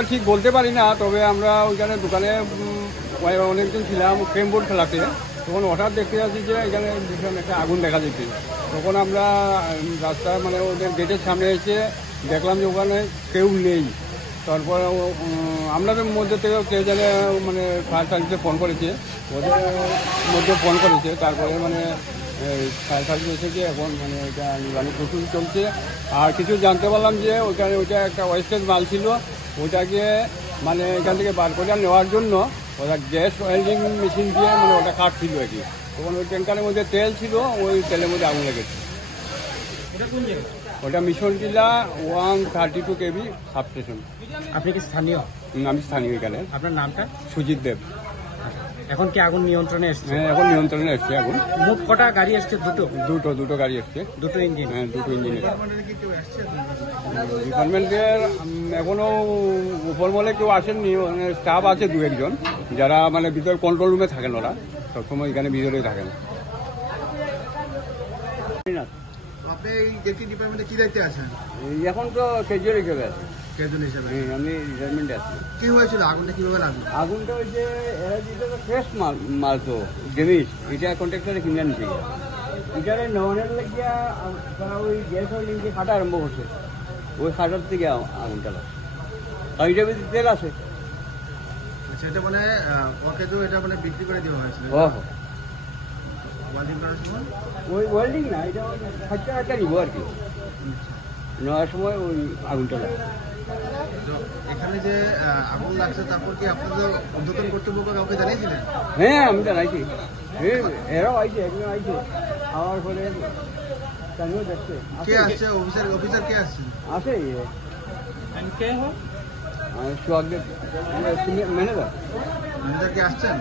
এটা ঠিক বলতে পারি না, তবে আমরা ওইখানে দোকানে অনেকদিন ছিলাম ক্যারাম বোর্ড খেলাতে, তখন হঠাৎ দেখতে যাচ্ছি যে এখানে ভীষণ একটা আগুন দেখা যেতে। তখন আমরা রাস্তা মানে ওদের গেটের সামনে এসে দেখলাম যে ওখানে কেউ নেই। তারপরে আপনাদের মধ্যে থেকেও কেউ জানে মানে ফায়ার সার্ভিসে ফোন করেছে, ওদের মধ্যে ফোন করেছে। তারপরে মানে ফায়ার সার্ভিস এসেছে, এখন মানে এটা নিবারণ প্রস্তুতি চলছে। আর কিছু জানতে পারলাম যে ওইখানে ওইটা একটা ওয়েস্টেজ মাল ছিল, ওইটাকে মানে এখান থেকে বার করে নেওয়ার জন্য ওটা গ্যাস ওয়েল্ডিং মেশিন দিয়ে মানে ওটা কাটছিল আর কি। তখন ওই ট্যাঙ্কারের মধ্যে তেল ছিল, ওই তেলের মধ্যে আগুন লেগেছে। ওটা মিশন টিলা 132 kV সাবস্টেশন। আপনি কি স্থানীয়? আমি স্থানীয় এখানে। আপনার নামটা? সুজিত দেব। এখন কি আগুন নিয়ন্ত্রণে এসছে? হ্যাঁ, এখন নিয়ন্ত্রণে এসছে আগুন। মোট কটা গাড়ি এসছে? দুটো গাড়ি এসছে। দুটো ইঞ্জিন? হ্যাঁ, দুটো ইঞ্জিনের। ডিপার্টমেন্টের এখনো উপরমহলে কেউ আসেননি, মানে স্টাফ আছে 2-1 জন, যারা মানে ভিতরে কন্ট্রোল রুমে থাকেন, ওরা সবসময় এখানে ভিতরেই থাকেন। আপনি এই জেটি ডিপার্টমেন্টে কি দায়িত্বে আছেন? এখন তো কেজুয়াল হিসেবে আছে। কেজন হিসেবে? আমি রিটায়ারমেন্টে আছি। কি হয়েছিল? আগুনটা কিভাবে লাগলো? আগুনটা ওই যে এরা দিতে তো ফ্রেশ মাল তো জিনিস, এটা কন্ট্রাক্টরে কিনে নিতে গিয়ে এটারে নেওয়ানোর লাগিয়া তারা ওই গ্যাস ওয়েল্ডিং দিয়ে খাটা আরম্ভ করছে, ওই খাটার থেকে আগুনটা লাগছে। আর এটার ভিতরে তেল আছে। আচ্ছা, এটা মানে ওকে তো এটা মানে বিক্রি করে দেওয়া হয়েছিল ওয়েল্ডিং করার সময়? ওই ওয়েল্ডিং না, এটা খাটটা নিবো আর কি। নেওয়ার সময় ওই আগুনটা লাগছে। তো এখানে যে আগুন লাগছে, তারপর কি আপনাদের ঊর্ধ্বতন কর্তৃপক্ষ কাউকে জানিয়েছিলেন? হ্যাঁ, আমি জানাইছি। এরাও আইছে, একজন আইছে, আমার পরে তামিও দেখছে। কে আসছে? অফিসার কে আসছে? আছে কে হোক সোহাগদেব, ম্যানেজার। ম্যানেজার কে আসছেন?